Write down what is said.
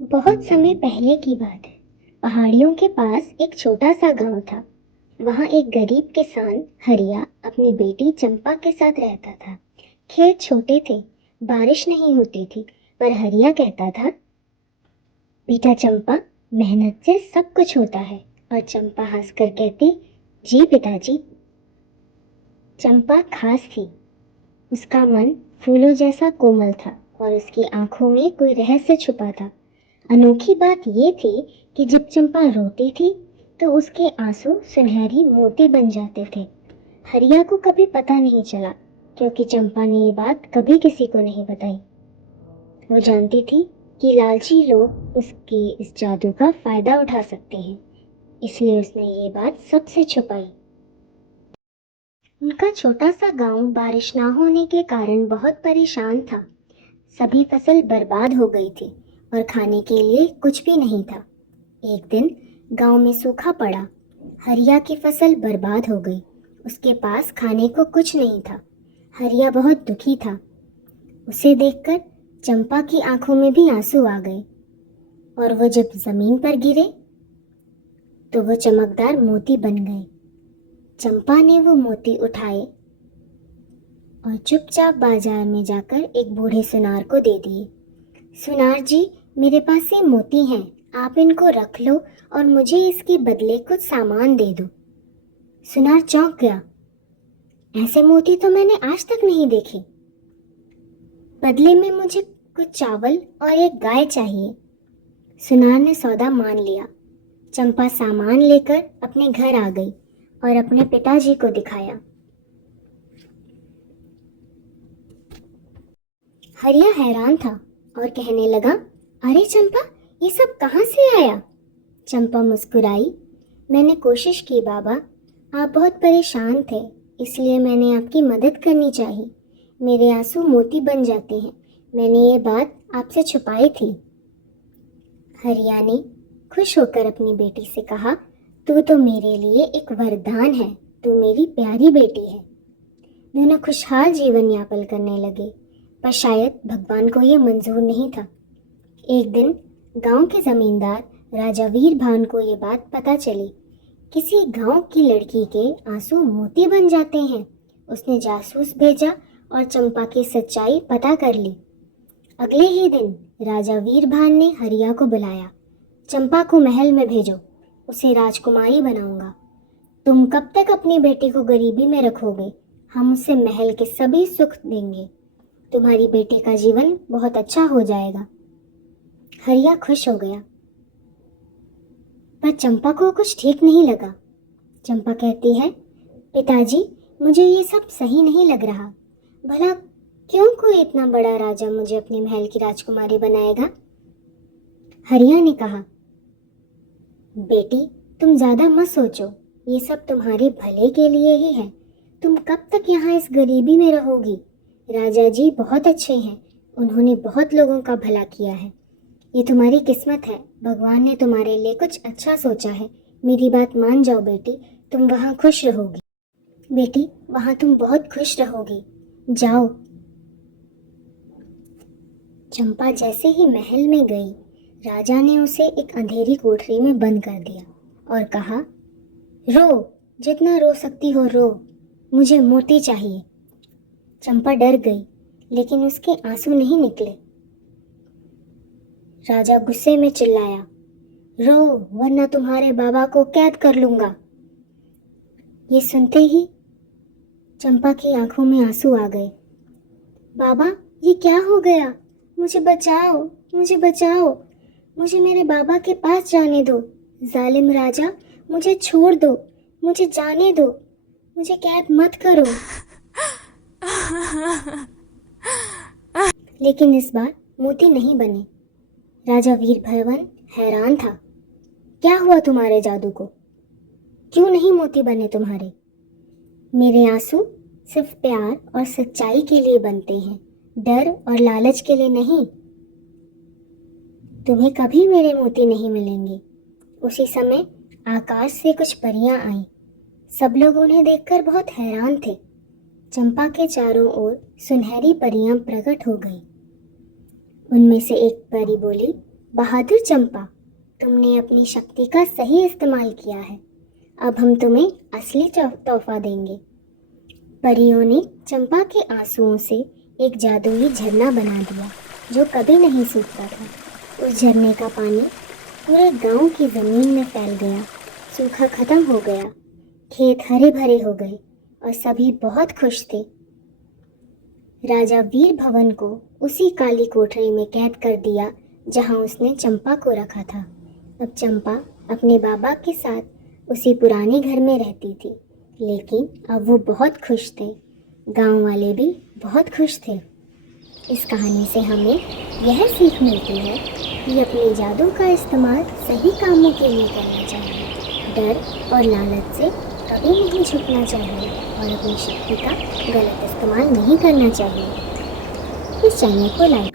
बहुत समय पहले की बात है। पहाड़ियों के पास एक छोटा सा गांव था। वहां एक गरीब किसान हरिया अपनी बेटी चंपा के साथ रहता था। खेत छोटे थे, बारिश नहीं होती थी, पर हरिया कहता था, बेटा चंपा, मेहनत से सब कुछ होता है। और चंपा हंसकर कहती, जी पिताजी। चंपा खास थी। उसका मन फूलों जैसा कोमल था और उसकी आंखों में कोई रहस्य छुपा था। अनोखी बात ये थी कि जब चंपा रोती थी तो उसके आंसू सुनहरी मोती बन जाते थे। हरिया को कभी पता नहीं चला, क्योंकि चंपा ने ये बात कभी किसी को नहीं बताई। वो जानती थी कि लालची लोग उसके इस जादू का फायदा उठा सकते हैं, इसलिए उसने ये बात सबसे छुपाई। उनका छोटा सा गांव बारिश ना होने के कारण बहुत परेशान था। सभी फसल बर्बाद हो गई थी और खाने के लिए कुछ भी नहीं था। एक दिन गांव में सूखा पड़ा। हरिया की फसल बर्बाद हो गई। उसके पास खाने को कुछ नहीं था। हरिया बहुत दुखी था। उसे देखकर चंपा की आंखों में भी आंसू आ गए और वो जब जमीन पर गिरे तो वो चमकदार मोती बन गए। चंपा ने वो मोती उठाए और चुपचाप बाजार में जाकर एक बूढ़े सुनार को दे दिए। सुनार जी, मेरे पास ये मोती हैं, आप इनको रख लो और मुझे इसके बदले कुछ सामान दे दो। सुनार चौंक गया। ऐसे मोती तो मैंने आज तक नहीं देखे। बदले में मुझे कुछ चावल और एक गाय चाहिए। सुनार ने सौदा मान लिया। चंपा सामान लेकर अपने घर आ गई और अपने पिताजी को दिखाया। हरिया हैरान था और कहने लगा, अरे चंपा, ये सब कहाँ से आया? चंपा मुस्कुराई। मैंने कोशिश की बाबा, आप बहुत परेशान थे, इसलिए मैंने आपकी मदद करनी चाहिए। मेरे आंसू मोती बन जाते हैं। मैंने ये बात आपसे छुपाई थी। हरिया ने खुश होकर अपनी बेटी से कहा, तू तो मेरे लिए एक वरदान है, तू मेरी प्यारी बेटी है। दोनों खुशहाल जीवन यापन करने लगे, पर शायद भगवान को ये मंजूर नहीं था। एक दिन गांव के जमींदार राजा वीरभान को ये बात पता चली। किसी गांव की लड़की के आंसू मोती बन जाते हैं। उसने जासूस भेजा और चंपा की सच्चाई पता कर ली। अगले ही दिन राजा वीरभान ने हरिया को बुलाया। चंपा को महल में भेजो, उसे राजकुमारी बनाऊंगा। तुम कब तक अपनी बेटी को गरीबी में रखोगे? हम उसे महल के सभी सुख देंगे। तुम्हारी बेटी का जीवन बहुत अच्छा हो जाएगा। हरिया खुश हो गया, पर चंपा को कुछ ठीक नहीं लगा। चंपा कहती है, पिताजी, मुझे ये सब सही नहीं लग रहा। भला क्यों कोई इतना बड़ा राजा मुझे अपने महल की राजकुमारी बनाएगा? हरिया ने कहा, बेटी, तुम ज्यादा मत सोचो, ये सब तुम्हारे भले के लिए ही है। तुम कब तक यहाँ इस गरीबी में रहोगी? राजा जी बहुत अच्छे हैं, उन्होंने बहुत लोगों का भला किया है। ये तुम्हारी किस्मत है, भगवान ने तुम्हारे लिए कुछ अच्छा सोचा है। मेरी बात मान जाओ बेटी, तुम वहाँ खुश रहोगी। बेटी, वहाँ तुम बहुत खुश रहोगी, जाओ। चंपा जैसे ही महल में गई, राजा ने उसे एक अंधेरी कोठरी में बंद कर दिया और कहा, रो, जितना रो सकती हो रो, मुझे मोती चाहिए। चंपा डर गई, लेकिन उसके आंसू नहीं निकले। राजा गुस्से में चिल्लाया, रो, वरना तुम्हारे बाबा को कैद कर लूंगा। ये सुनते ही चंपा की आंखों में आंसू आ गए। बाबा, ये क्या हो गया? मुझे बचाओ, मुझे बचाओ, मुझे मेरे बाबा के पास जाने दो। जालिम राजा, मुझे छोड़ दो, मुझे जाने दो, मुझे कैद मत करो। लेकिन इस बार मोती नहीं बने। राजा वीरभवन हैरान था। क्या हुआ तुम्हारे जादू को? क्यों नहीं मोती बने तुम्हारे? मेरे आंसू सिर्फ प्यार और सच्चाई के लिए बनते हैं, डर और लालच के लिए नहीं। तुम्हें कभी मेरे मोती नहीं मिलेंगे। उसी समय आकाश से कुछ परियां आईं। सब लोग उन्हें देखकर बहुत हैरान थे। चंपा के चारों ओर सुनहरी परियां प्रकट हो गईं। उनमें से एक परी बोली, बहादुर चंपा, तुमने अपनी शक्ति का सही इस्तेमाल किया है। अब हम तुम्हें असली तोहफा देंगे। परियों ने चंपा के आंसुओं से एक जादुई झरना बना दिया जो कभी नहीं सूखता था। उस झरने का पानी पूरे गांव की जमीन में फैल गया। सूखा खत्म हो गया, खेत हरे भरे हो गए और सभी बहुत खुश थे। राजा वीर भवन को उसी काली कोठरी में कैद कर दिया जहां उसने चंपा को रखा था। अब चंपा अपने बाबा के साथ उसी पुराने घर में रहती थी, लेकिन अब वो बहुत खुश थे। गांव वाले भी बहुत खुश थे। इस कहानी से हमें यह सीख मिलती है कि अपने जादू का इस्तेमाल सही कामों के लिए करना चाहिए। डर और लालच से कभी नहीं झुकना चाहिए और अपनी शक्ति का गलत इस्तेमाल नहीं करना चाहिए। इस चैनल को लाइक